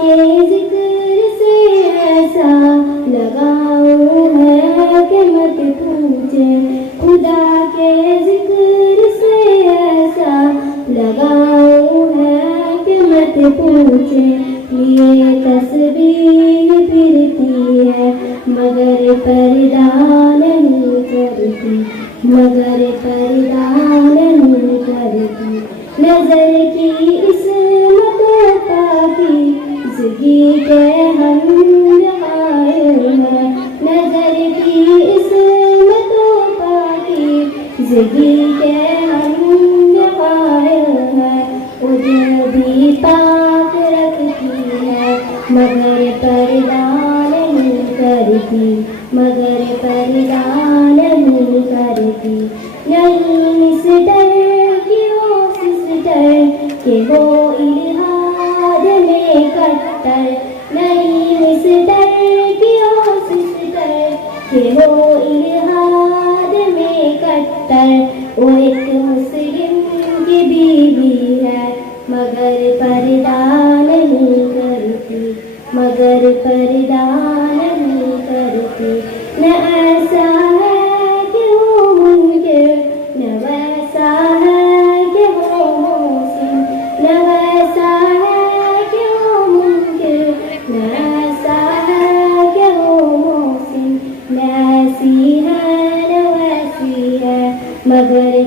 کے ذکر سے ایسا لگاؤ ہے کہ مت پوچھے، خدا کے ذکر سے ایسا لگاؤ ہے کہ مت پوچھے، لیے تسبیح پھرتی ہے مگر پردہ نہیں کرتی، مگر پردہ نہیں کرتی، نظر کی عصمت پاکیزگی کے ہم قائل ہیں، نظر کی عصمت پاکیزگی کے ہم قائل ہیں، مجھے بھی پاک رکھتی ہے مگر پردہ نہیں کرتی، مگر پردہ نہیں کرتی، نہیں مسٹر کیوں سسٹر کہ وہ الہاد میں کٹر، نہیں مسٹر کیوں سسٹر کہ وہ الہاد میں کٹر، وہ ایک مسلم کی بیوی ہے مگر پردہ نہیں کرتی، مگر پردہ نہیں کرتی، نہ ایسا ہے کہ ہو منکر، نہ ویسا ہے کہ ہو محسن، نہ ویسا ہے کہ ہو منکر، نہ ایسا ہے کہ ہو محسن، نہ ایسی ہے نہ ویسی ہے مگر